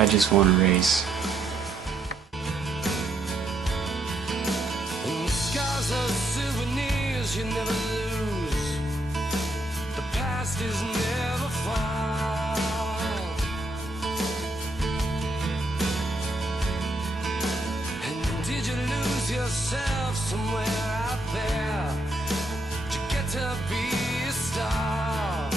I just want to race. Scars are souvenirs you never lose. The past is never far. And did you lose yourself somewhere out there? Did you get to be a star?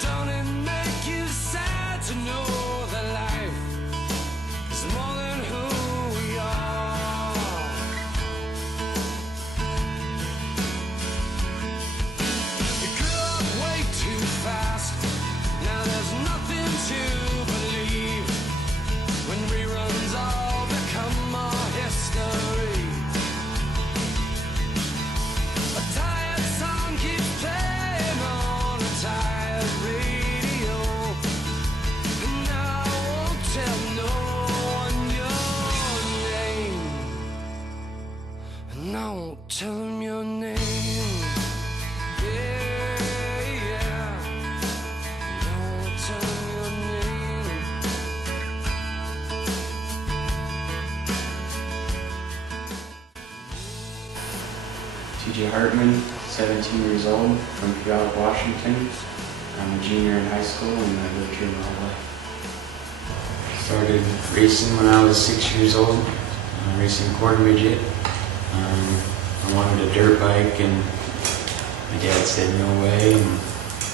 Don't it make you sad to know that life is more than who we are? You grew up way too fast. Now there's nothing to believe. When reruns all become our history, a tired song keeps playing on a tired radio. And I won't tell no one your name. And I won't tell them your name. Yeah, yeah. And I won't tell them your name. TJ Hartman, 17 years old, from Puyallup, Washington. I'm a junior in high school and I lived here my whole life. Started racing when I was 6 years old, racing quarter midget. I wanted a dirt bike and my dad said no way. And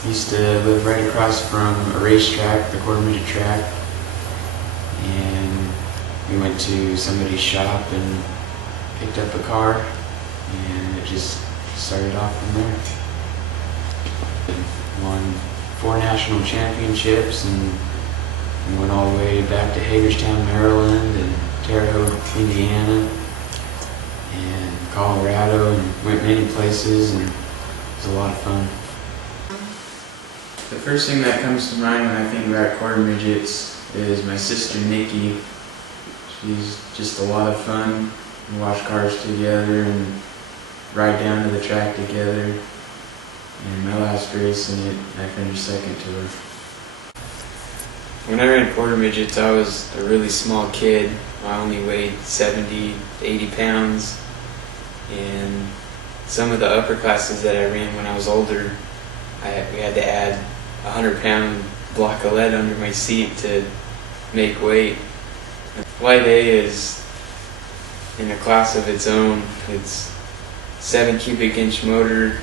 I used to live right across from a racetrack, the quarter midget track. And we went to somebody's shop and picked up a car and it just started off from there. Won 4 national championships and we went all the way back to Hagerstown, Maryland, and Terre Haute, Indiana, and Colorado, and went many places, and it was a lot of fun. The first thing that comes to mind when I think about quarter midgets is my sister Nikki. She's just a lot of fun. We wash cars together and ride down to the track together. And my last race in it, I finished second to her. When I ran quarter midgets, I was a really small kid. I only weighed 70, 80 pounds. And some of the upper classes that I ran when I was older, we had to add a 100-pound block of lead under my seat to make weight. Light A is in a class of its own. It's 7 cubic inch motor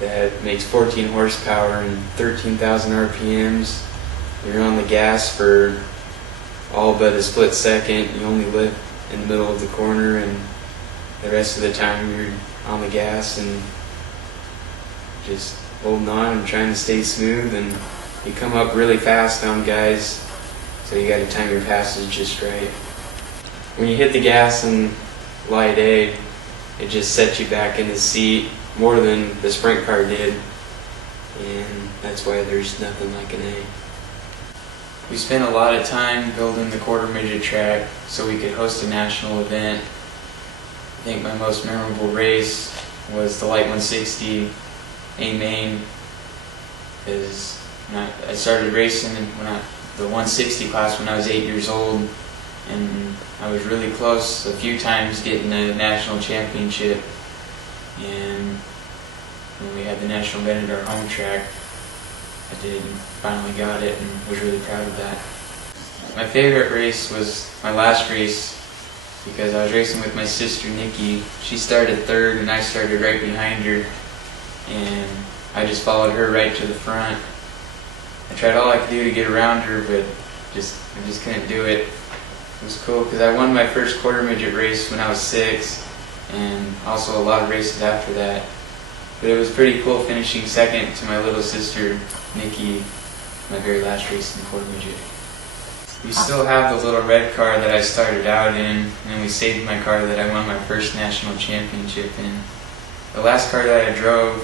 that makes 14 horsepower and 13,000 RPMs. You're on the gas for all but a split second. You only lift in the middle of the corner, and the rest of the time you're on the gas and just holding on and trying to stay smooth. And you come up really fast on guys, so you got to time your passes just right. When you hit the gas in light A, it just sets you back in the seat more than the sprint car did, and that's why there's nothing like an A. We spent a lot of time building the quarter midget track so we could host a national event. I think my most memorable race was the Light 160 A main. I started racing in the 160 class when I was 8 years old, and I was really close a few times getting a national championship. And when we had the national event at our home track, I did and finally got it and was really proud of that. My favorite race was my last race because I was racing with my sister Nikki. She started third and I started right behind her, and I just followed her right to the front. I tried all I could do to get around her, but I just couldn't do it. It was cool because I won my first quarter midget race when I was 6, and also a lot of races after that. But it was pretty cool finishing second to my little sister Nikki, my very last race in the quarter midget. We still have the little red car that I started out in, and we saved my car that I won my first national championship in. The last car that I drove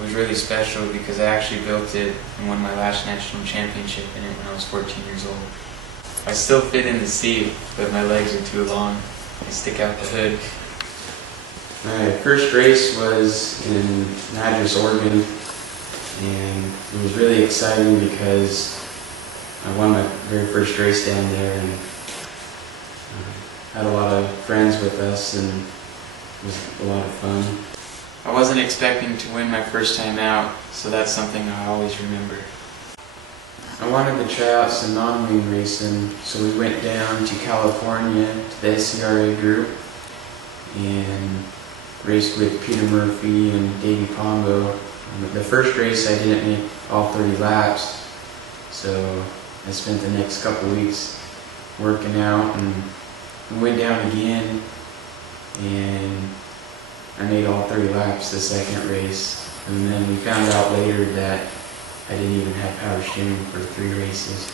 was really special because I actually built it and won my last national championship in it when I was 14 years old. I still fit in the seat, but my legs are too long. I stick out the hood. My first race was in Madras, Oregon. and it was really exciting because I won my very first race down there and had a lot of friends with us, and it was a lot of fun. I wasn't expecting to win my first time out, so that's something I always remember. I wanted to try out some non-wing racing, so we went down to California to the SCRA group and raced with Peter Murphy and Davey Pombo. The first race I didn't make all 30 laps, so I spent the next couple weeks working out, and we went down again and I made all 30 laps the second race, and then we found out later that I didn't even have power steering for 3 races.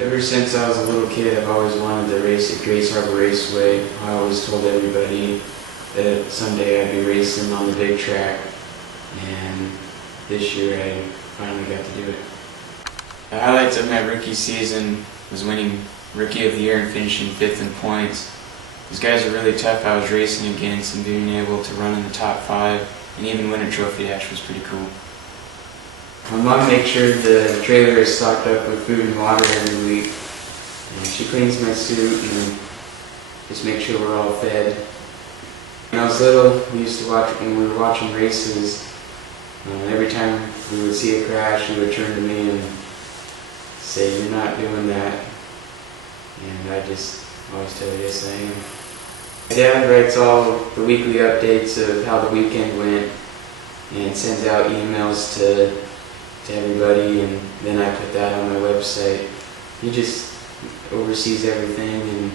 Ever since I was a little kid, I've always wanted to race at Grace Harbor Raceway. I always told everybody that someday I'd be racing on the big track, and this year I finally got to do it. The highlights of my rookie season was winning Rookie of the Year and finishing 5th in points. These guys are really tough I was racing against, and being able to run in the top 5 and even win a trophy dash was pretty cool. My mom makes sure the trailer is stocked up with food and water every week. And she cleans my suit and just makes sure we're all fed. When I was little, we used to watch, when we were watching races, every time we would see a crash, she would turn to me and say, "You're not doing that." And I just always tell her, "Yes, I am." My dad writes all the weekly updates of how the weekend went and sends out emails to everybody, and then I put that on my website. He just oversees everything and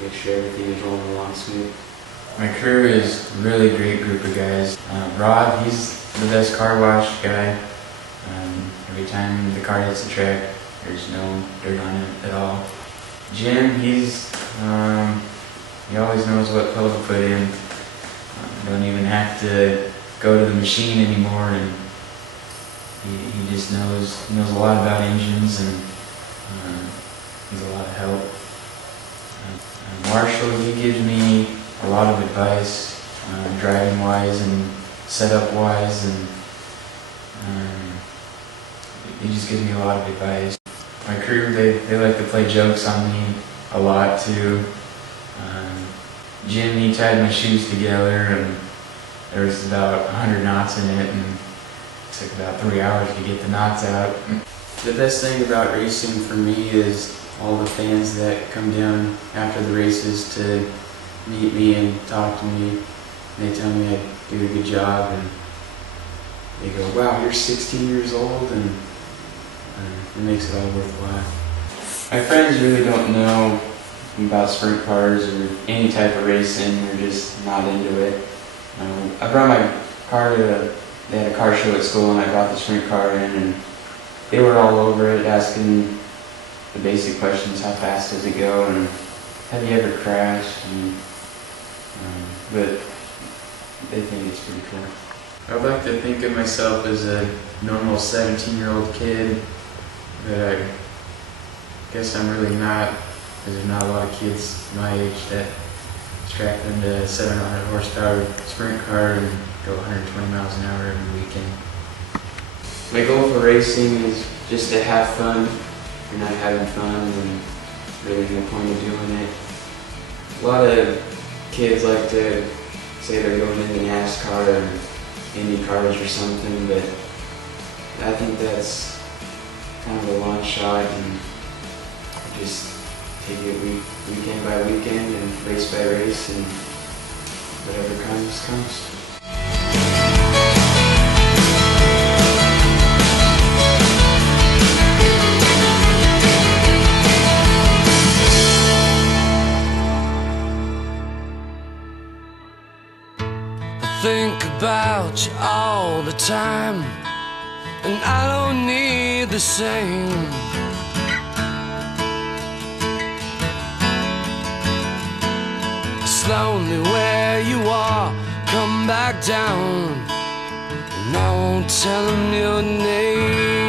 makes sure everything is rolling along smooth. My crew is a really great group of guys. Rod, he's the best car wash guy. Every time the car hits the track, there's no dirt on it at all. Jim, he always knows what pill to put in. Don't even have to go to the machine anymore, and he just knows a lot about engines, and he's a lot of help. Marshall, he gives me a lot of advice, driving wise and setup wise, and he just gives me a lot of advice. My crew, they like to play jokes on me a lot too. Jim, he tied my shoes together, and there was about 100 knots in it, and it took about 3 hours to get the knots out. The best thing about racing for me is all the fans that come down after the races to meet me and talk to me. They tell me I do a good job, and they go, "Wow, you're 16 years old," and it makes it all worthwhile. My friends really don't know about sprint cars or any type of racing. They're just not into it. I brought my car to they had a car show at school, and I brought the sprint car in, and they were all over it, asking the basic questions: how fast does it go, and have you ever crashed? And, but they think it's pretty cool. I'd like to think of myself as a normal 17-year-old kid, but I guess I'm really not, because there's not a lot of kids my age that strap into a 700 horsepower sprint car and go 120 miles an hour every weekend. My goal for racing is just to have fun. If you're not having fun, then really no point in doing it. A lot of kids like to say they're going into NASCAR or Indy cars or something, but I think that's kind of a long shot, and just take it weekend by weekend and race by race, and whatever comes, comes. Think about you all the time, and I don't need the same. It's lonely where you are, come back down, and I won't tell them your name.